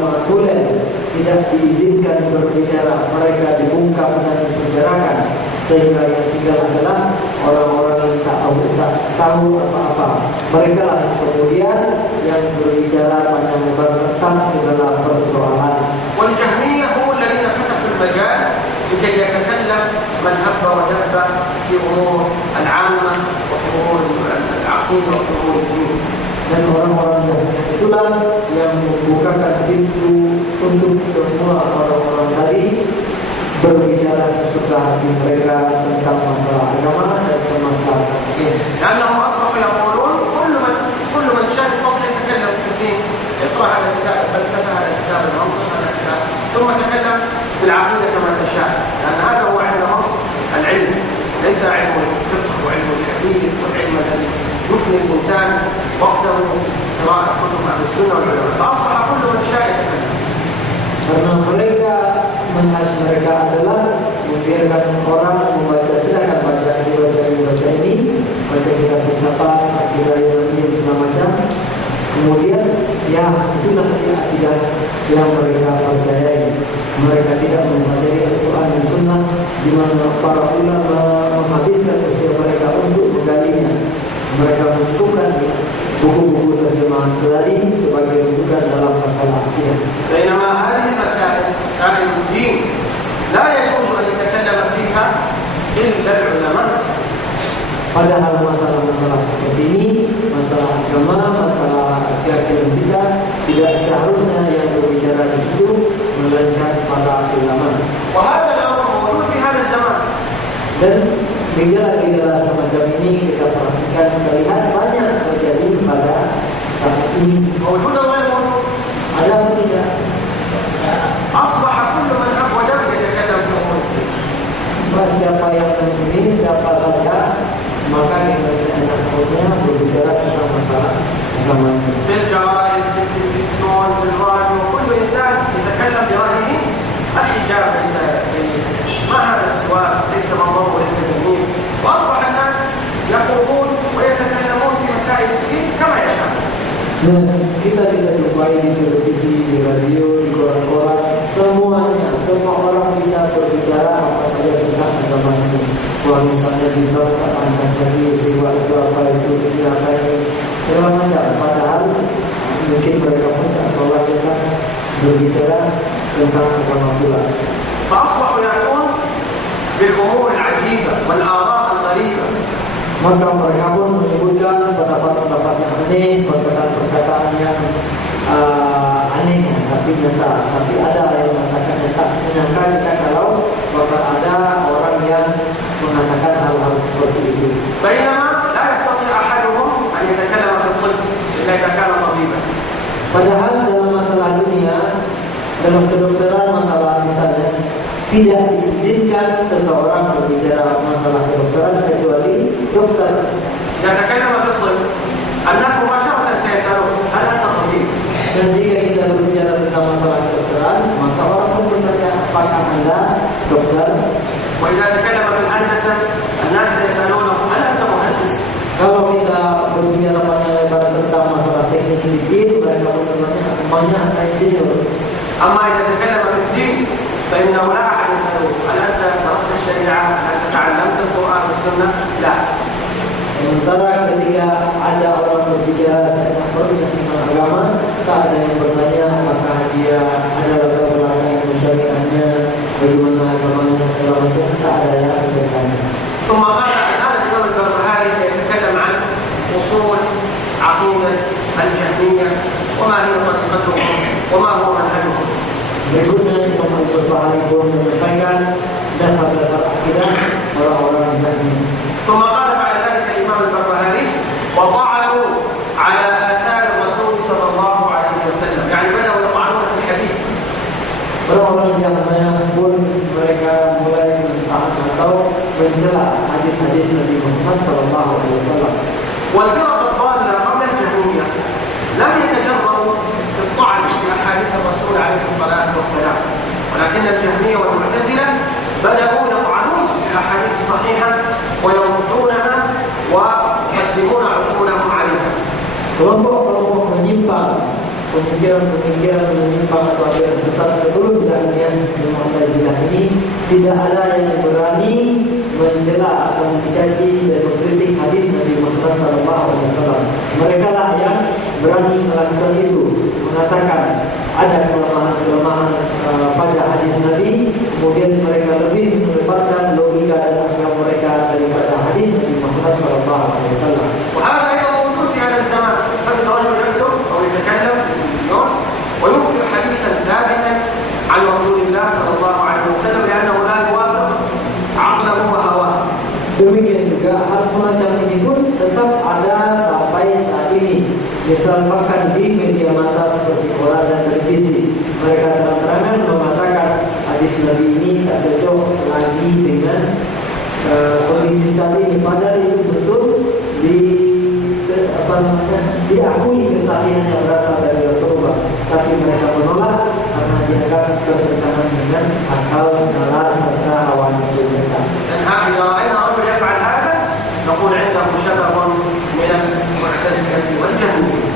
ulama tulen tidak diizinkan berbicara, mereka dibungkam dan dipenjarakan, sehingga yang tinggal adalah orang-orang yang tak tahu apa-apa. Mereka lah kemudian yang berbicara panjang lebar tentang segala persoalan. والجهمية هم الذين فتحوا المجال لكي يتكلم من هب ودب في أمور العامة وفي أمور العقيدة وفي أمور الدين. Dan orang-orang itulah yang membukakan pintu untuk semua orang-orang tadi berbicara sesuka hati mereka tentang masalah agama dan masalah fikih. لأنهم أصبحوا يقولون كل من شاء يستطيع يتكلم في الدين، يقرأ هذا الكتاب الفلسفة، هذا الكتاب المنطق، هذا الكتاب، ثم تكلم في العقيدة كما تشاء، لأن هذا هو عندهم العلم، ليس علم الفقه وعلم الحديث والعلم الذي يفني الإنسان وقته في قراءة كتب أهل السنة والعلماء. فأصبح كل من شاء يتكلم. Karena manhaj mereka adalah membiarkan orang membaca, silakan baca ini, baca kitab filsafat, akidah Yunani segala macam. Kemudian ya itulah akidah yang mereka percayai. Mereka tidak mempelajari Al-Quran dan Sunnah, di mana para ulama menghabiskan usia mereka untuk menggalinya. Mereka mencukupkan buku-buku terjemahan tadi sebagai rujukan dalam masalah akidah. بينما هذه المسائل مسائل الدين لا يجوز أن يتكلم فيها إلا العلماء. Padahal masalah-masalah seperti ini, masalah agama, masalah keyakinan kita, tidak seharusnya yang berbicara di situ melainkan para ulama. وهذا الأمر موجود في هذا الزمان. Dan gejala-gejala semacam ini kita perhatikan, kita lihat banyak terjadi pada saat ini. موجود ولا غير موجود؟ Ada atau tidak? أصبح كل من هب ودب يتكلم في أمور الدين. Siapa yang ini, siapa saja, maka kita seenak-enaknya berbicara tentang masalah agama. في الجرائد، في التلفزيون، في الراديو، كل إنسان يتكلم برأيه. الحجاب ليس جميل، ما هذا السؤال ليس مضر وليس جميل، وأصبح الناس يخوضون ويتكلمون في مسائل الدين كما يشاء. Kita bisa jumpai di televisi, di radio, di koran-koran, semuanya, semua orang bisa berbicara apa saja tentang agama ini. Kalau misalnya di atas tadi sewa itu apa itu, ini apa ini, segala macam. Padahal mungkin mereka pun tak sholat, kita berbicara tentang agama pula. فأصبحوا يأتون بالأمور العجيبة والآراء الغريبة. Maka mereka pun menyebutkan pendapat-pendapat yang aneh, perkataan-perkataan yang aneh, tapi nyata. Tapi ada yang mengatakan nyata. Menyangka kita kalau bakal ada orang yang mengatakan hal-hal seperti itu. بينما لا يستطيع أحدهم أن يتكلم في الطب إلا إذا كان طبيبا. Padahal dalam masalah dunia, dalam kedokteran masalah misalnya, tidak diizinkan seseorang berbicara masalah kedokteran kecuali dokter. إذا تكلم في الطب الناس مباشرة سيسألون هل أنت طبيب؟ Dan jika kita berbicara tentang masalah kedokteran, maka orang pun bertanya, apakah Anda dokter? وإذا تكلم في الهندسة الناس سيسألونه هل أنت مهندس؟ Kalau kita berbicara panjang lebar tentang masalah teknik sipil, mereka pun bertanya, apakah Anda insinyur? أما إذا تكلم في الدين فإنه لا أحد يسأله هل أنت درست الشريعة؟ هل أنت تعلمت القرآن والسنة؟ لا. Sementara ketika ada orang berbicara tentang agama, tak ada yang bertanya apakah dia ada latar belakang syariahnya, bagaimana agamanya segala macam, tak ada yang bertanya. ثم قال هذا الإمام البربهاري سيتكلم عن أصول عقيدة الجهمية وما هي طريقتهم وما هو منهجهم. Berikutnya Imam Al-Barbahari pun menyampaikan dasar-dasar akidah orang-orang Jahmiyah. ثم قال بعد ذلك الإمام البربهاري وطعنوا على آثار الرسول صلى الله عليه وسلم، يعني بدأوا يطعنون في الحديث. Orang-orang Jahmiyah pun mereka mulai mentahkan atau mencela hadis-hadis Nabi Muhammad sallallahu alaihi wasallam. والفرق الضالة قبل الجهمية لم يتجرؤوا في الطعن في أحاديث الرسول عليه الصلاة والسلام، ولكن الجهمية والمعتزلة بدأوا يطعنون في الأحاديث الصحيحة ويردونها ويقدمون عقولهم عليها. Kelompok-kelompok menyimpang pemikiran menyimpang atau aliran sesat sebelum jahiliyah Mu'tazilah ini tidak ada yang berani mencela atau mencaci dan mengkritik hadis Nabi Muhammad SAW. Mereka lah yang berani melakukan itu, mengatakan ada kelemahan pada hadis Nabi, kemudian mereka lebih menempatkan logika dan akal mereka daripada hadis Nabi Muhammad SAW. وهذا أيضا موجود في هذا الزمان. تجد رجل يكتب أو يتكلم في التلفزيون وينكر حديثا ثابتا عن رسول الله صلى الله عليه وسلم لأنه لا يوافق عقله وهواه. Demikian juga hal semacam ini pun tetap ada sampai saat ini. Misal bahkan di media massa seperti koran dan televisi, mereka terang-terangan mengatakan hadis Nabi ini tak cocok lagi dengan kondisi saat ini. Padahal itu betul diakui kesahihan yang berasal dari Rasulullah, tapi mereka menolak karena dianggap bertentangan dengan akal, nalar serta hawa nafsu mereka. Dan إذا رأينا رجل يفعل هذا نقول عنده شبه من المعتزلة والجهمية.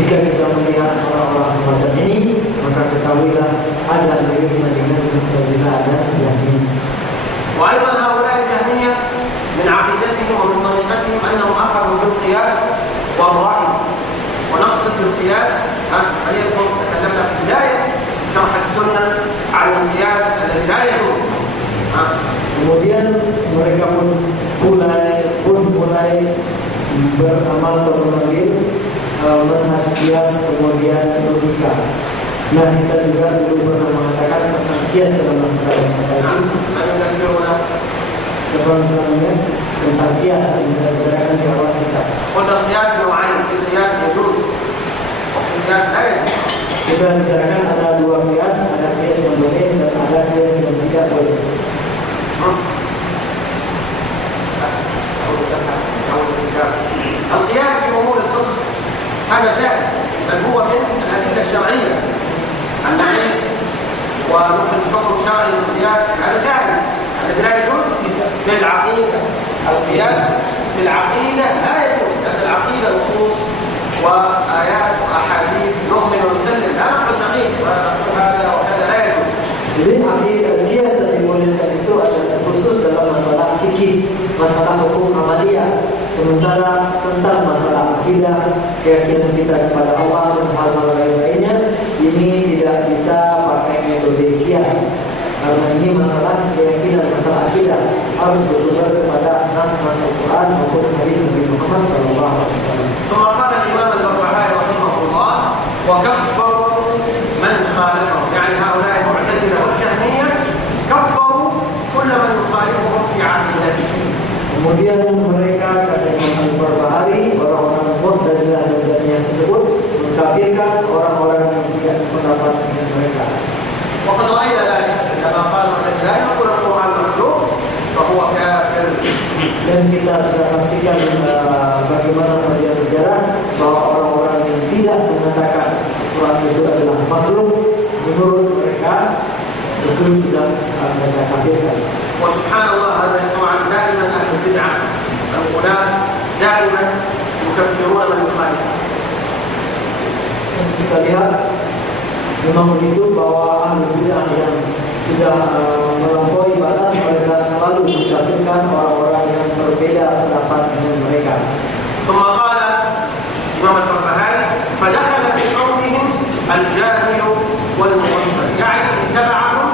Jika kita melihat orang-orang semacam ini, maka ketahuilah ada miripnya dengan Mu'tazilah dan Jahmiyah. وأيضا هؤلاء الجهمية من عقيدتهم ومن طريقتهم أنهم أخذوا بالقياس والرأي. ونقصد بالقياس فليكن تكلمنا في بداية شرح السنة على القياس الذي لا يجوز. Kemudian mereka pun mulai beramal atau mengambil manhaj qiyas, kemudian logika. Nah, kita juga dulu pernah mengatakan tentang qiyas dalam masalah sebelumnya tentang qiyas yang kita bicarakan di awal kita. قلنا القياس نوعين، في القياس يجوز وفي القياس لا يجوز. Kita bicarakan ada dua qiyas, ada qiyas yang boleh dan ada qiyas yang tidak boleh. القياس في أمور الفقه هذا جائز، بل هو من الأدلة الشرعية. النقيس ونخرج حكم شرعي للقياس هذا جائز. الذي لا يجوز في العقيدة. القياس في العقيدة لا يجوز، لأن العقيدة نصوص وآيات وأحاديث نؤمن ونسلم، لا نقول نقيس وهذا وهذا لا يجوز. Jadi qiyas yang dibolehkan itu adalah khusus dalam masalah fikih, masalah hukum amaliyah. Sementara tentang masalah akidah, keyakinan kita kepada Allah dan hal-hal lainnya, ini tidak bisa pakai metode qiyas. Karena ini masalah keyakinan, masalah akidah harus bersumber kepada nas-nas Al-Quran maupun hadis Nabi Muhammad SAW. ثم قال الإمام البربهاري رحمه الله: وكفروا من خالفهم، يعني هؤلاء المعتزلة والجهمية كفروا كل من يخالفهم في عقيدتهم. Kemudian mereka, kata Imam Al-Barbahari, orang-orang Mu'tazilah dan Jahmiyah tersebut mengkafirkan orang-orang yang tidak sependapat dengan mereka. وقد رأينا ذلك عندما قالوا الذي لا يقول القرآن مخلوق فهو كافر. Dan kita sudah saksikan bagaimana pada sejarah bahwa orang-orang yang tidak mengatakan Al-Quran itu adalah makhluk, menurut mereka itu sudah mereka kafirkan. وسبحان الله هذا طبعا دائما أهل البدعة الغلاة دائما يكفرون من يخالفهم. Kita lihat memang begitu bahwa ahli bid'ah yang sudah melampaui batas, mereka selalu mengkafirkan orang-orang yang berbeda pendapat dengan mereka. ثم قال الإمام البربهاري: فدخل في قولهم الجاهل والمغفل، يعني اتبعهم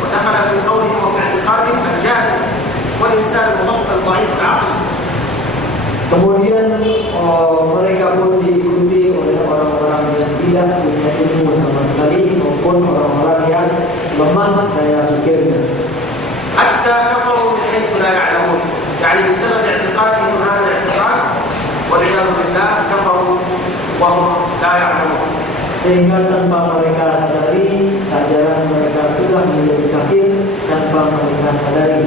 ودخل في قولهم وفي اعتقادهم الجاهل والإنسان المغفل ضعيف العقل. Kemudian mereka pun diikuti oleh orang-orang yang tidak punya ilmu sama sekali maupun orang-orang yang lemah daya pikirnya. حتى كفروا من حيث لا يعلمون، يعني بسبب اعتقادهم هذا الاعتقاد والعياذ بالله كفروا وهم لا يعلمون. Sehingga tanpa mereka sadari, ajaran mereka sudah menjadi kafir tanpa mereka sadari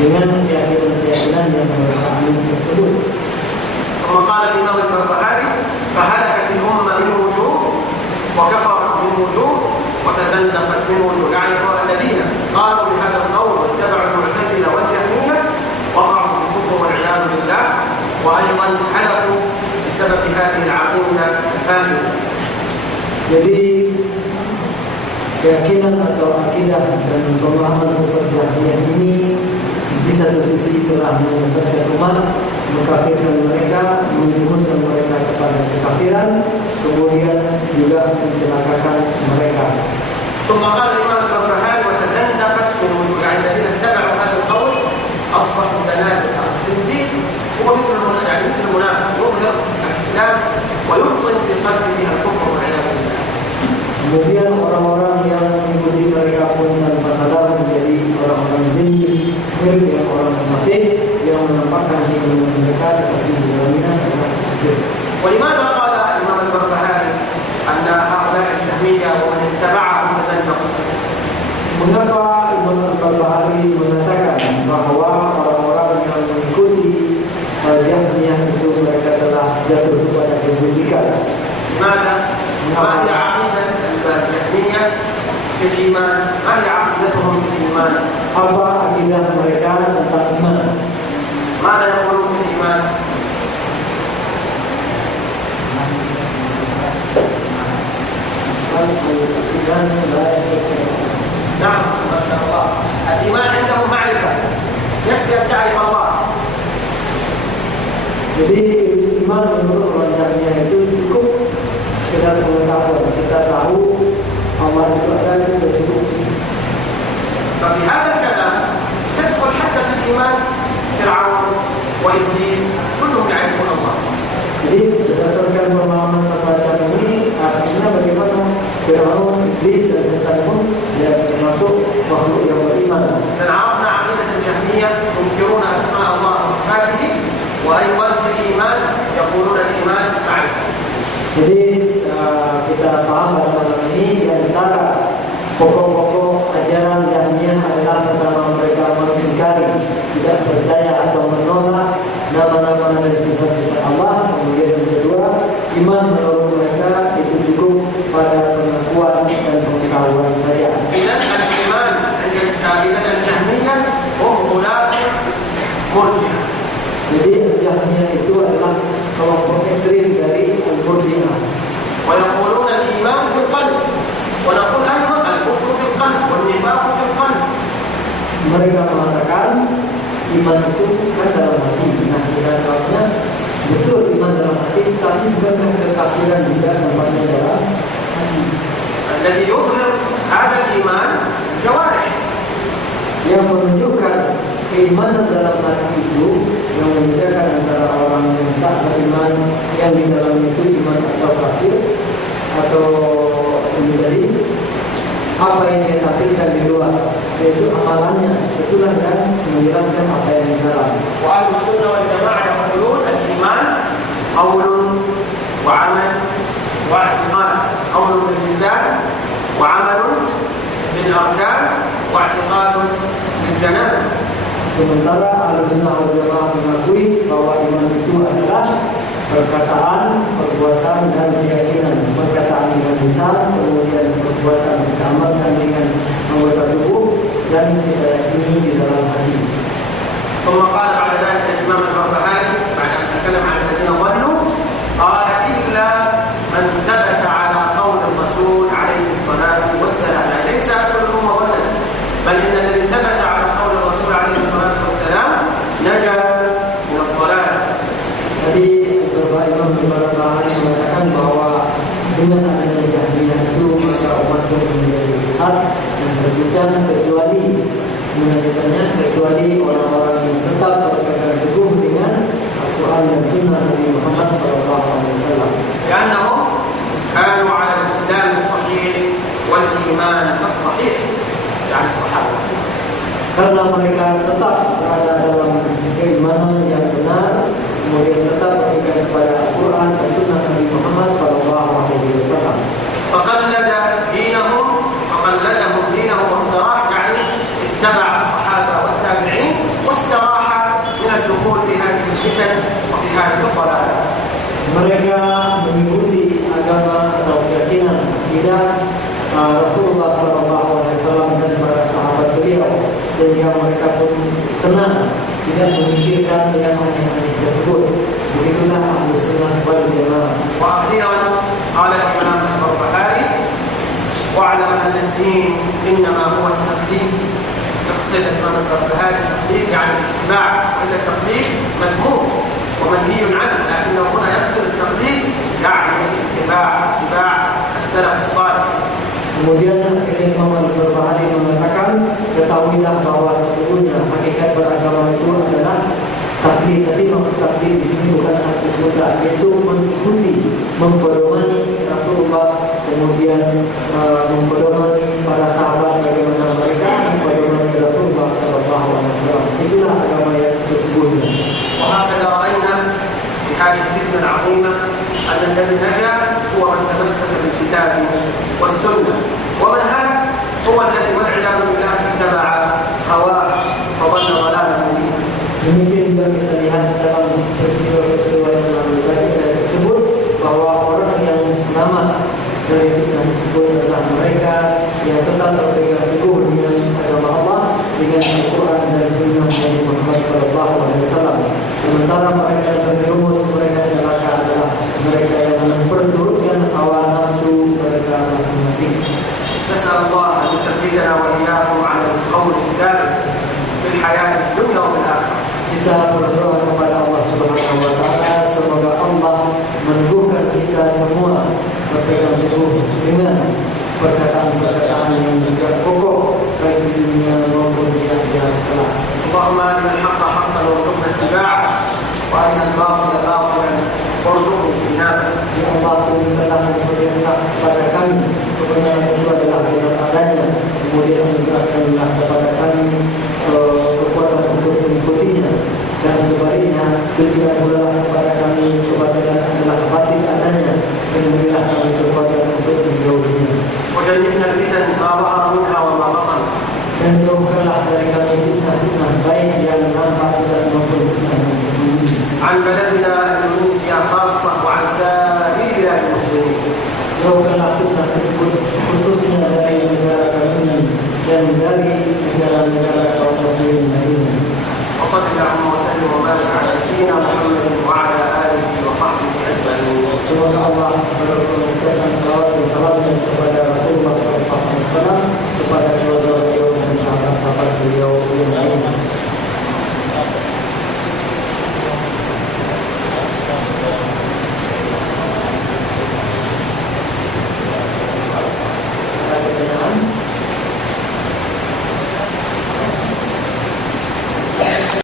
dengan keyakinan-keyakinan yang mereka miliki tersebut. ثم قال الإمام البربهاري: فهلكت الأمة من وجوه وكفرت من وجوه وتزندقت من وجوه، يعني الذين قالوا بهذا القول واتبعوا المعتزلة والجهمية وقعوا في الكفر والعياذ بالله، وأيضا هلكوا بسبب هذه العقيدة الفاسدة. Jadi keyakinan atau akidah dan pemahaman sesat Jahmiyah ini di satu sisi telah menyesatkan umat, mengkafirkan mereka, menjerumuskan mereka kepada kekafiran, kemudian juga mencelakakan mereka. ثم قال الإمام البربهاري وتزندقت من وجوه الذين اتبعوا هذا القول أصبحوا زنادقة. الزنديق هو مثل المنافق يظهر الإسلام ويبطن في قلبه الكفر والعياذ بالله. Kemudian orang-orang yang mengikuti mereka pun tanpa sadar menjadi orang-orang zindik, yang orang munafik yang menampakkan iman mereka tetapi di dalamnya adalah kafir. ولماذا قال الإمام البربهاري أن هؤلاء الجهمية ومن اتبعهم تزندقوا؟ Mengapa Imam Al-Barbahari mengatakan bahwa orang-orang yang mengikuti Jahmiyah itu mereka telah jatuh kepada kezindikan? لماذا؟ ما هي عقيدة الجهمية في الإيمان؟ ما هي عقيدتهم في الإيمان؟ Apa akidah mereka tentang iman? ماذا يقولون في الإيمان؟ نعم ما شاء الله. الإيمان عندهم معرفة، يكفي أن تعرف الله. Jadi iman menurut orang Jahmiyah itu cukup sekedar pengetahuan. Kita tahu Allah itu ada, itu cukup. فبهذا الكلام يدخل حتى في الإيمان فرعون وإبليس كلهم يعرفون الله. Jadi berdasarkan pemahaman semacam ini, artinya bagaimana Fir'aun, Iblis dan setan pun yang termasuk makhluk yang beriman. Dan عرفنا عقيدة الجهمية ينكرون أسماء الله وصفاته، وأيضا في الإيمان يقولون الإيمان معرفة. Jadi kita paham pada malam ini di antara pokok-pokok ajaran Jahmiyah adalah pertama mereka mengingkari, tidak percaya atau menolak nama-nama dan sifat-sifat Allah. Kemudian yang kedua, iman menurut mereka itu cukup pada pengakuan dan pengetahuan saja. إذن الإيمان عند الجهمية هم غلاة مرجئة. Jadi Jahmiyah itu adalah kelompok ekstrim dari Al-Murji'ah. ويقولون الإيمان في القلب، ونقول أيضا الكفر في القلب والنفاق في القلب. Mereka mengatakan iman itu kan dalam hati. Nah, kira-kira betul iman dalam hati, tapi bukan kekafiran juga tempatnya dalam hati. الذي يظهر هذا الإيمان الجوارح. Yang menunjukkan keimanan dalam hati itu, yang membedakan antara orang yang tak beriman, yang di dalam itu iman atau kafir, atau menjadi apa yang dia tampilkan di luar, yaitu amalannya. Itulah yang menjelaskan apa yang di dalam. وأهل السنة والجماعة يقولون الإيمان قول وعمل واعتقاد، قول باللسان وعمل بالأركان واعتقاد بالجنان. Sementara Ahlussunnah wal Jamaah mengakui bahwa iman itu adalah perkataan, perbuatan dan keyakinan. Perkataan dengan lisan, kemudian perbuatan kita amalkan dengan anggota tubuh dan kita yakini di dalam hati. ثم قال بعد ذلك الإمام البربهاري بعد أن تكلم عن الذين ضلوا قال إلا من ثبت على قول الرسول عليه الصلاة والسلام. ليس أكثر الأمة ضلا، بل إن الذي ثبت على قول الرسول عليه الصلاة والسلام نجا من الضلال. Tadi beberapa imam mengatakan bahwa dengan adanya Jahmiyah itu maka umat pun menjadi sesat dan terguncang, kecuali orang-orang yang tetap berpegang teguh dengan Al-Quran dan Sunnah Nabi Muhammad SAW. لأنهم كانوا على الإسلام الصحيح والإيمان الصحيح، يعني الصحابة. Karena mereka tetap berada dalam keimanan yang benar, kemudian tetap berpegang kepada Al-Quran dan Sunnah Nabi Muhammad SAW. فقلدهم دينهم واستراح، يعني اتبع الصحابة والتابعين واستراح من الدخول في هذه الفتن وفي هذه الضلالات. Mereka mengikuti agama atau keyakinan tidak Rasulullah SAW dan para sahabat beliau, sehingga mereka pun tenang, tidak memikirkan yang aneh-aneh tersebut. Begitulah Ahlussunnah wal Jamaah. وأخيرا قال الإمام البربهاري واعلم أن الدين إنما هو التقليد. يقصد الإمام البربهاري التقليد يعني الاتباع، وإلا التقليد مذموم ومنهي عنه، لكنه هنا يقصد التقليد يعني اتباع السلف الصالح. Kemudian akhirnya Imam Al-Barbahari mengatakan, ketahuilah bahwa sesungguhnya hakikat beragama itu adalah taklid. Tadi maksud taklid di sini bukan arti mutlak, yaitu mengikuti, mempedomani Rasulullah, kemudian mempedomani para sahabat bagaimana mereka mempedomani Rasulullah Sallallahu Alaihi Wasallam. Itulah agama yang sesungguhnya. وهكذا رأينا في هذه الفتنة العظيمة أن الذي نجا هو من تمسك بالكتاب والسنة، ومن هلك هو الذي والعياذ بالله اتبع هواه فضل ضلالا مبينا. Demikian juga kita lihat dalam peristiwa-peristiwa yang lalu tersebut bahwa orang yang selamat dari fitnah tersebut adalah mereka yang tetap berpegang teguh dengan agama Allah, dengan Al-Quran dan Sunnah Nabi Muhammad Sallallahu Alaihi Wasallam. Sementara mereka yang terjerumus, mereka yang celaka adalah mereka yang memperturutkan hawa nafsu mereka masing-masing. نسأل الله أن يثبتنا وإياكم على القول الثابت في الحياة الدنيا وفي الآخرة. Kita berdoa kepada Allah Subhanahu wa taala, semoga Allah meneguhkan kita semua berpegang teguh dengan perkataan-perkataan yang juga kokoh baik di dunia maupun di akhirat kelak. اللهم أرنا الحق حقا وارزقنا اتباعه وأرنا الباطل باطلا وارزقنا اجتنابه. Ya Allah, tunjukkanlah pemerintah kepada kami kebenaran itu adalah benar adanya, kemudian anugerahkanlah kepada kami kekuatan untuk mengikutinya, dan sebaliknya tunjukkan pula kepada kami kebenaran adalah batin adanya, dan berilah kami kekuatan untuk menjauhinya. وجنبنا الفتن ما ظهر منها وما بطن. Dan jauhkanlah dari kami fitnah-fitnah baik yang nampak atas maupun fitnah yang tersembunyi. عن بلدنا إندونيسيا خاصة وعن سائر بلاد المسلمين. Jauhkanlah fitnah tersebut khususnya dari negara kami dan dari negara-negara kaum muslimin lainnya. وصلى اللهم وسلم وبارك على نبينا محمد